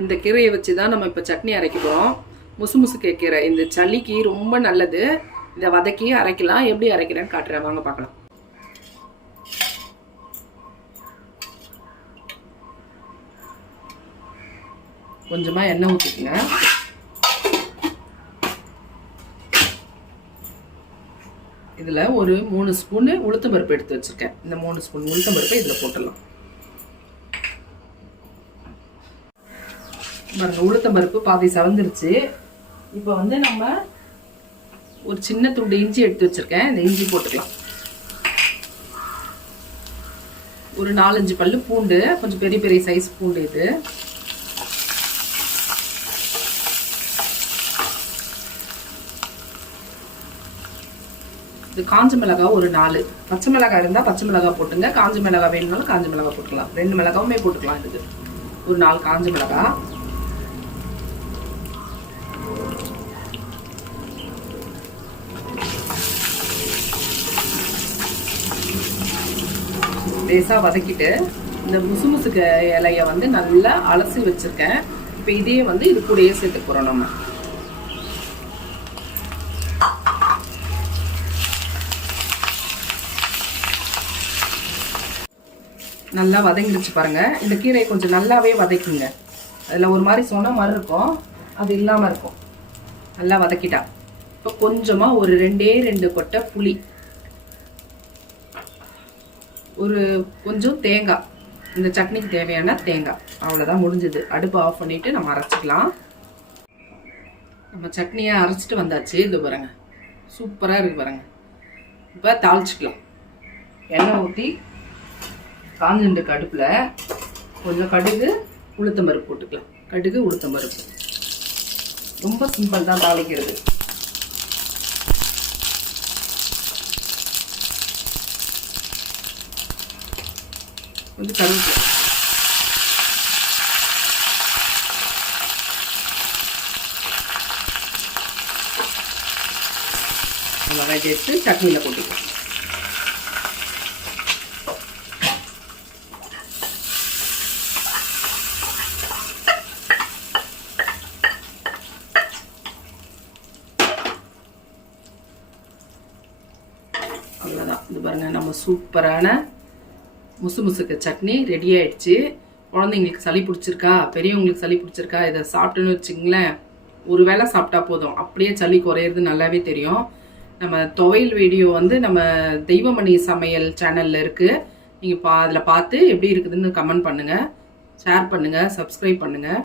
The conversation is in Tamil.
இந்த கீரையை வச்சு தான் நம்ம இப்போ சட்னி அரைக்க போகிறோம் முசு முசுக்கே கீரை. இந்த சளிக்கு ரொம்ப நல்லது. இதை வதக்கி அரைக்கலாம். எப்படி அரைக்கிறேன்னு காட்டுறேன். வாங்க பார்க்கலாம். கொஞ்சமாக எண்ணெய் ஊற்றிக்கங்க இதில் ஒரு மூணு ஸ்பூனு உளுத்தம்பருப்பு எடுத்து வச்சுருக்கேன். இந்த மூணு ஸ்பூன் உளுத்தம்பருப்பை இதில் போட்டுடலாம். பாருங்க உளுத்தம் பருப்பு பாதி சவந்துருச்சு. இப்போ வந்து நம்ம ஒரு சின்ன துண்டு இஞ்சி எடுத்து வச்சிருக்கேன். இந்த இஞ்சி போட்டுக்கலாம். ஒரு நாலஞ்சு பல்லு பூண்டு கொஞ்சம் பெரிய பெரிய சைஸ் பூண்டு இது. இது காஞ்ச மிளகாய் ஒரு நாலு. பச்சை மிளகாய் இருந்தால் பச்சை மிளகாய் போட்டுங்க. காஞ்ச மிளகாய் வேணும்னாலும் காஞ்ச மிளகாய் போட்டுக்கலாம். ரெண்டு மிளகாவுமே போட்டுக்கலாம் இதுக்கு. ஒரு நாலு காஞ்ச மிளகாய். லேசாக வதக்கிட்டு இந்த முசு இலையை வந்து நல்லா அலசி வச்சிருக்கேன். இப்போ இதையே வந்து இது கூடயே சேர்த்து போகிறோம் நம்ம. நல்லா வதங்கிடுச்சு பாருங்க. இந்த கீரையை கொஞ்சம் நல்லாவே வதக்குங்க. அதில் ஒரு மாதிரி சொன்ன மாதிரி இருக்கும். அது இல்லாமல் இருக்கும். நல்லா வதக்கிட்டா. இப்போ கொஞ்சமாக ஒரு ரெண்டே ரெண்டு கொட்டை புளி. ஒரு கொஞ்சம் தேங்காய் இந்த சட்னிக்கு தேவையான தேங்காய் அவ்வளோதான் முடிஞ்சது. அடுப்பு ஆஃப் பண்ணிவிட்டு நம்ம அரைச்சிக்கலாம். நம்ம சட்னியை அரைச்சிட்டு வந்தாச்சு. இது பாருங்க. சூப்பராக இருக்குது பாருங்க. இப்போ தாளிச்சிக்கலாம். எண்ணெய் ஊற்றி காஞ்சிண்டு அடுப்பில் கொஞ்சம் கடுகு உளுத்தம்பருப்பு போட்டுக்கலாம். கடுகு உளுத்தம்பருப்பு. ரொம்ப சிம்பிள் தான் தாளிக்கிறது. வந்து கருவேப்பிலை மிளகாய் சேர்த்து சட்னியில் போட்டுக்கலாம். அவ்வளோதான் இது பாருங்க நம்ம சூப்பரான முசு முசுக்கு சட்னி ரெடி ஆயிடுச்சு. குழந்தைங்களுக்கு சளி பிடிச்சிருக்கா? பெரியவங்களுக்கு சளி பிடிச்சிருக்கா? இதை சாப்பிட்டுன்னு வச்சுங்களேன் ஒரு வேளை சாப்பிட்டா போதும். அப்படியே சளி குறையிறது நல்லாவே தெரியும். நம்ம துவையல் வீடியோ வந்து நம்ம தெய்வமணி சமையல் சேனலில் இருக்குது நீங்கள் பா அதில் பார்த்து எப்படி இருக்குதுன்னு கமெண்ட் பண்ணுங்கள் ஷேர் பண்ணுங்கள் சப்ஸ்கிரைப் பண்ணுங்கள்